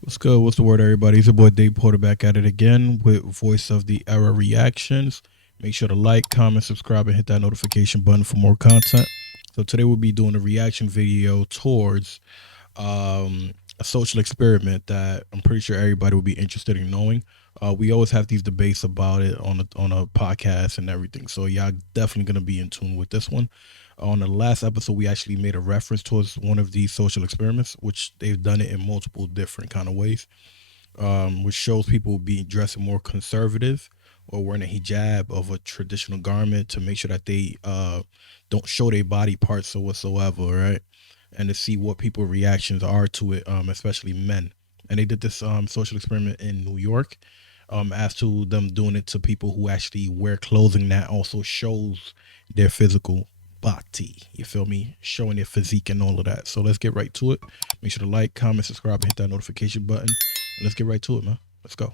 What's good? What's the word, everybody? It's your boy Dave Porter back at it again with Voice of the Era reactions. Make sure to like, comment, subscribe, and hit that notification button for more content. So today we'll be doing a reaction video towards a social experiment that I'm pretty sure everybody will be interested in knowing. We always have these debates about it on a podcast and everything. So y'all definitely gonna be in tune with this one. On the last episode, we actually made a reference towards one of these social experiments, which they've done it in multiple different kind of ways, which shows people being dressing more conservative or wearing a hijab of a traditional garment to make sure that they don't show their body parts or whatsoever, right? And to see what people reactions are to it, especially men. And they did this social experiment in New York, as to them doing it to people who actually wear clothing that also shows their physical body. You feel me? Showing their physique and all of that. So let's get right to it. Make sure to like, comment, subscribe, and hit that notification button. And let's get right to it, man. Let's go.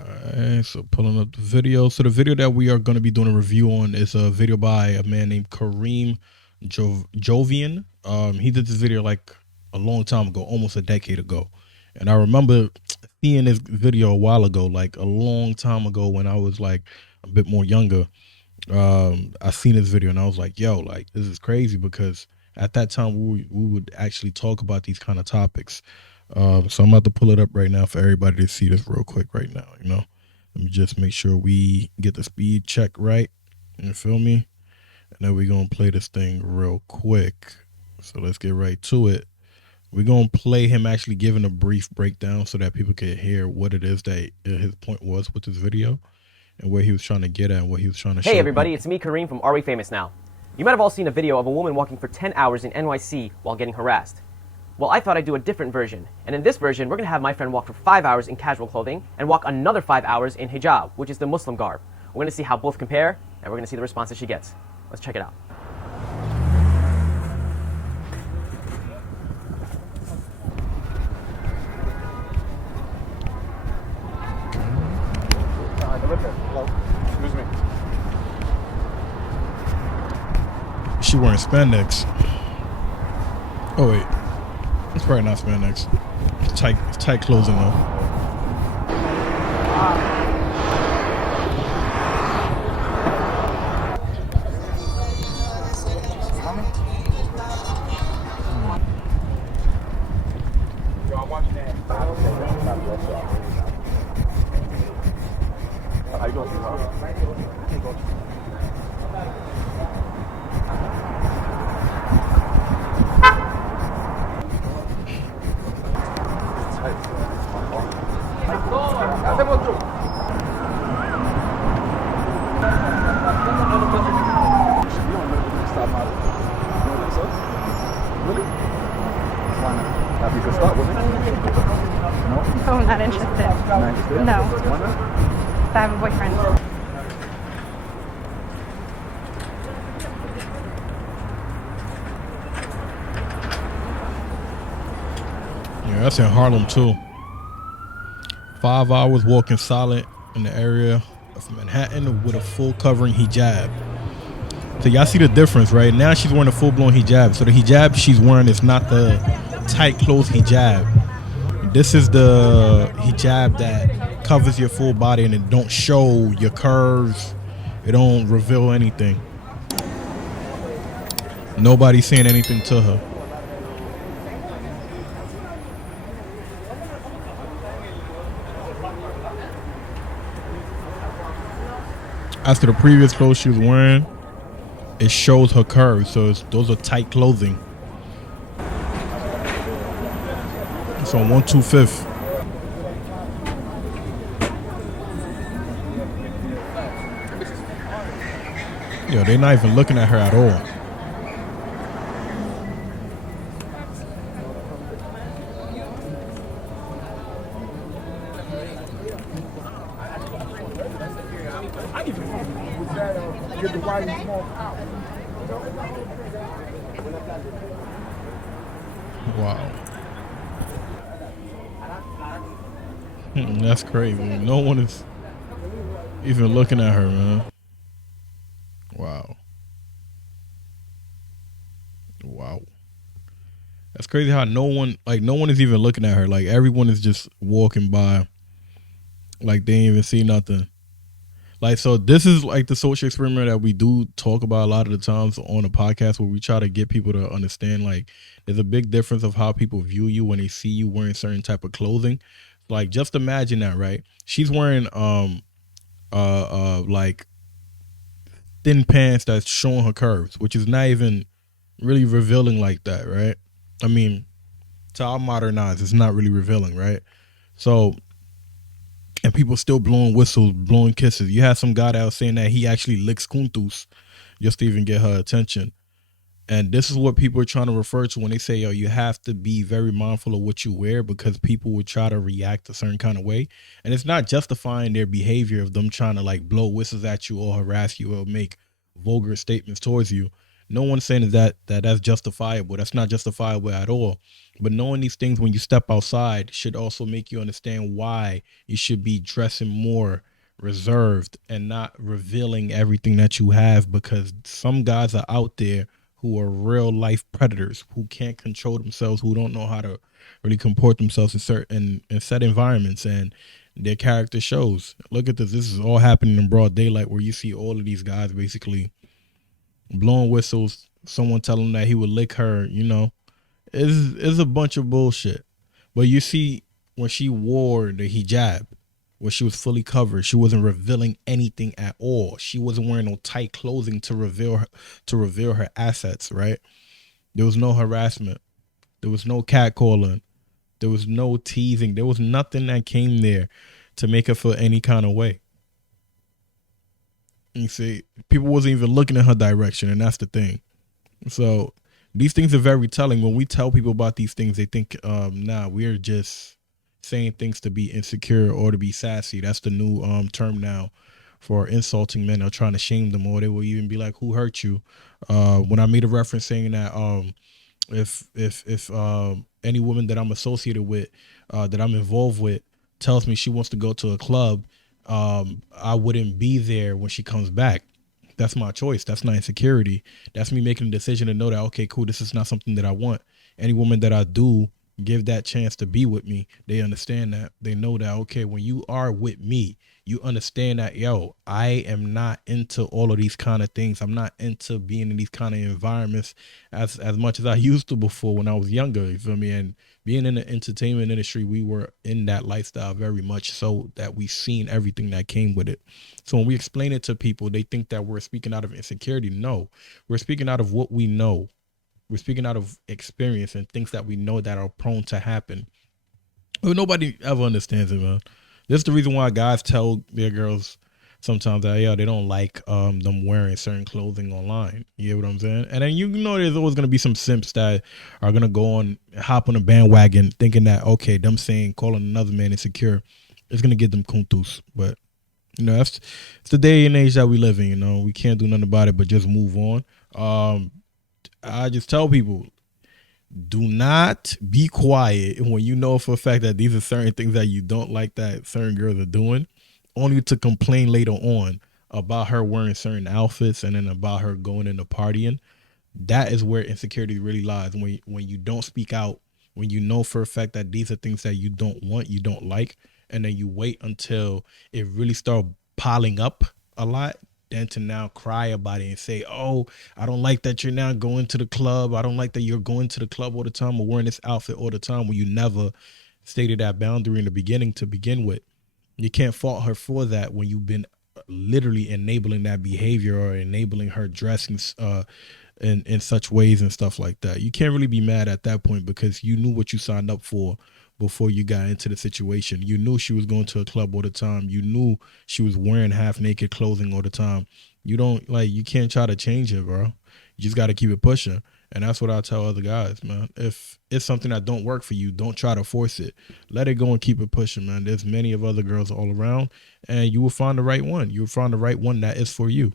Alright, so pulling up the video. So the video that we are going to be doing a review on is a video by a man named Kareem Jovian. He did this video like a long time ago, almost a decade ago. And I remember seeing this video a while ago, like a long time ago when I was like a bit more younger. I seen this video and I was like, yo, like this is crazy, because at that time we would actually talk about these kind of topics. So I'm about to pull it up right now for everybody to see this real quick right now. Let me just make sure we get the speed check right. You feel me? And then we're gonna play this thing real quick. So let's get right to it. We're gonna play him actually giving a brief breakdown so that people can hear what it is that his point was with this video and where he was trying to get at and what he was trying to show. Hey everybody, people. it's me, Kareem from Are We Famous Now? You might have all seen a video of a woman walking for 10 hours in NYC while getting harassed. Well, I thought I'd do a different version, and in this version, we're going to have my friend walk for 5 hours in casual clothing and walk another 5 hours in hijab, which is the Muslim garb. We're going to see how both compare, and we're going to see the responses she gets. Let's check it out. Excuse me. She wearing spandex. Oh wait, it's probably not spandex. It's tight clothing though. Yo, I'm watching that. I don't think that's not bless y'all. How you doing, sweetheart? Hacemos otro. You don't know stop model. You know what sucks? Really? Why not? If you could start with it. No? Oh, I'm not interested. Not interested? No. Why not? I have a boyfriend. Yeah, that's in Harlem too. 5 hours walking silent in the area of Manhattan with a full covering hijab. So y'all see the difference, right? Now she's wearing a full-blown hijab. So the hijab she's wearing is not the tight closed hijab. This is the hijab that covers your full body and it don't show your curves. It don't reveal anything. Nobody's saying anything to her. As to the previous clothes she was wearing, it shows her curves, so those are tight clothing. It's on 1/2. Yo, they're not even looking at her at all. Give the white more power. Wow. That's crazy. No one is even looking at her, man. Wow. Wow. That's crazy how no one is even looking at her. Like everyone is just walking by, like they ain't even see nothing. Like, so this is like the social experiment that we do talk about a lot of the times on a podcast, where we try to get people to understand, like, there's a big difference of how people view you when they see you wearing certain type of clothing. Like, just imagine that, right? She's wearing like thin pants that's showing her curves, which is not even really revealing like that, right? I mean, to our modern eyes, it's not really revealing, right? So, and people still blowing whistles, blowing kisses. You had some guy that was saying that he actually licks kuntus just to even get her attention. And this is what people are trying to refer to when they say, yo, you have to be very mindful of what you wear, because people will try to react a certain kind of way. And it's not justifying their behavior of them trying to like blow whistles at you or harass you or make vulgar statements towards you. No one's saying that's justifiable. That's not justifiable at all. But knowing these things when you step outside should also make you understand why you should be dressing more reserved and not revealing everything that you have, because some guys are out there who are real life predators, who can't control themselves, who don't know how to really comport themselves in certain in set environments, and their character shows. Look at this. This is all happening in broad daylight, where you see all of these guys basically blowing whistles, someone telling them that he would lick her, is a bunch of bullshit. But you see, when she wore the hijab, where she was fully covered, she wasn't revealing anything at all. She wasn't wearing no tight clothing to reveal her assets, right? There was no harassment. There was no catcalling. There was no teasing. There was nothing that came there to make her feel any kind of way. You see, people wasn't even looking in her direction, and that's the thing. So these things are very telling. When we tell people about these things, they think, nah, we're just saying things to be insecure or to be sassy. That's the new term now for insulting men or trying to shame them, or they will even be like, who hurt you? When I made a reference saying that if any woman that I'm associated with, that I'm involved with, tells me she wants to go to a club, I wouldn't be there when she comes back. That's my choice. That's not insecurity. That's me making a decision to know that, okay, cool, this is not something that I want. Any woman that I do give that chance to be with me, they understand that. They know that, okay, when you are with me, you understand that, yo, I am not into all of these kind of things. I'm not into being in these kind of environments as much as I used to before when I was younger. You feel me? And being in the entertainment industry, we were in that lifestyle very much so that we seen everything that came with it. So when we explain it to people, they think that we're speaking out of insecurity. No, we're speaking out of what we know. We're speaking out of experience and things that we know that are prone to happen. But nobody ever understands it, man. This is the reason why guys tell their girls sometimes that, yeah, they don't like them wearing certain clothing online. You get what I'm saying? And then there's always gonna be some simps that are gonna hop on a bandwagon thinking that, okay, them saying calling another man insecure is gonna get them kuntus. But it's the day and age that we live in. We can't do nothing about it but just move on. I just tell people, do not be quiet when you know for a fact that these are certain things that you don't like that certain girls are doing, only to complain later on about her wearing certain outfits and then about her going into partying. That is where insecurity really lies. When you don't speak out, when you know for a fact that these are things that you don't want, you don't like, and then you wait until it really start piling up a lot, then to now cry about it and say, oh, I don't like that you're now going to the club. I don't like that you're going to the club all the time or wearing this outfit all the time, when you never stated that boundary in the beginning to begin with. You can't fault her for that when you've been literally enabling that behavior or enabling her dressing in such ways and stuff like that. You can't really be mad at that point, because you knew what you signed up for before you got into the situation. You knew she was going to a club all the time. You knew she was wearing half naked clothing all the time. You can't try to change it, bro. You just got to keep it pushing. And that's what I tell other guys, man. If it's something that don't work for you, don't try to force it. Let it go and keep it pushing, man. There's many of other girls all around, and you will find the right one. You will find the right one that is for you.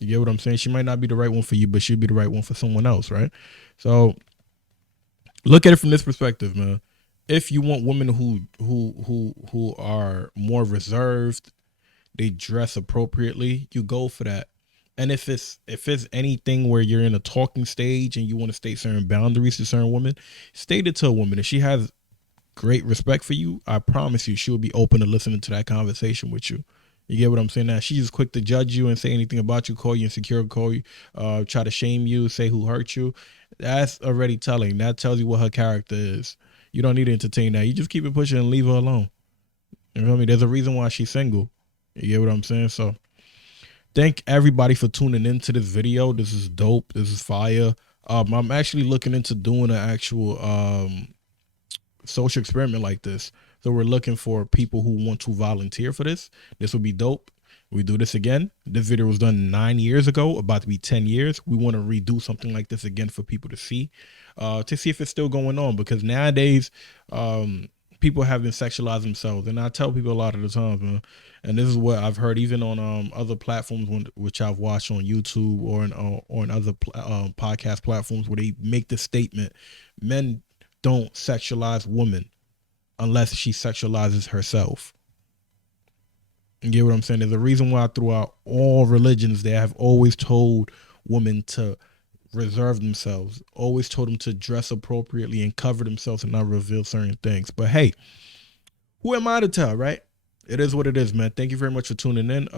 You get what I'm saying? She might not be the right one for you, but she'll be the right one for someone else, right? So look at it from this perspective, man. If you want women who are more reserved, they dress appropriately, you go for that. And if it's anything where you're in a talking stage and you want to state certain boundaries to certain women, state it to a woman. If she has great respect for you, I promise you she'll be open to listening to that conversation with you. You get what I'm saying? Now she's quick to judge you and say anything about you, call you insecure, call you, try to shame you, say who hurt you. That's already telling. That tells you what her character is. You don't need to entertain that. You just keep it pushing and leave her alone. You know what I mean? There's a reason why she's single. You get what I'm saying? So thank everybody for tuning into this video. This is dope. This is fire. I'm actually looking into doing an actual social experiment like this. So we're looking for people who want to volunteer for this. This would be dope. We do this again. This video was done 9 years ago, about to be 10 years. We want to redo something like this again for people to see if it's still going on, because nowadays people have been sexualizing themselves. And I tell people a lot of the times, man, and this is what I've heard even on other platforms which I've watched on YouTube or on other podcast platforms, where they make the statement: men don't sexualize women unless she sexualizes herself. You get what I'm saying? There's a reason why throughout all religions they have always told women to reserve themselves, always told them to dress appropriately and cover themselves and not reveal certain things. But hey, who am I to tell, right? It is what it is, man. Thank you very much for tuning in.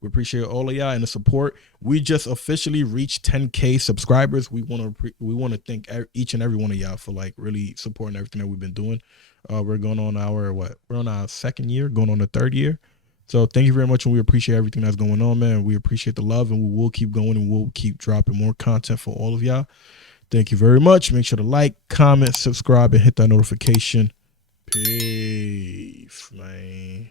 We appreciate all of y'all and the support. We just officially reached 10K subscribers. We want to thank each and every one of y'all for like really supporting everything that we've been doing. We're going on we're on our second year, going on the third year. So thank you very much, and we appreciate everything that's going on, man. We appreciate the love, and we will keep going, and we'll keep dropping more content for all of y'all. Thank you very much. Make sure to like, comment, subscribe, and hit that notification. Peace, man.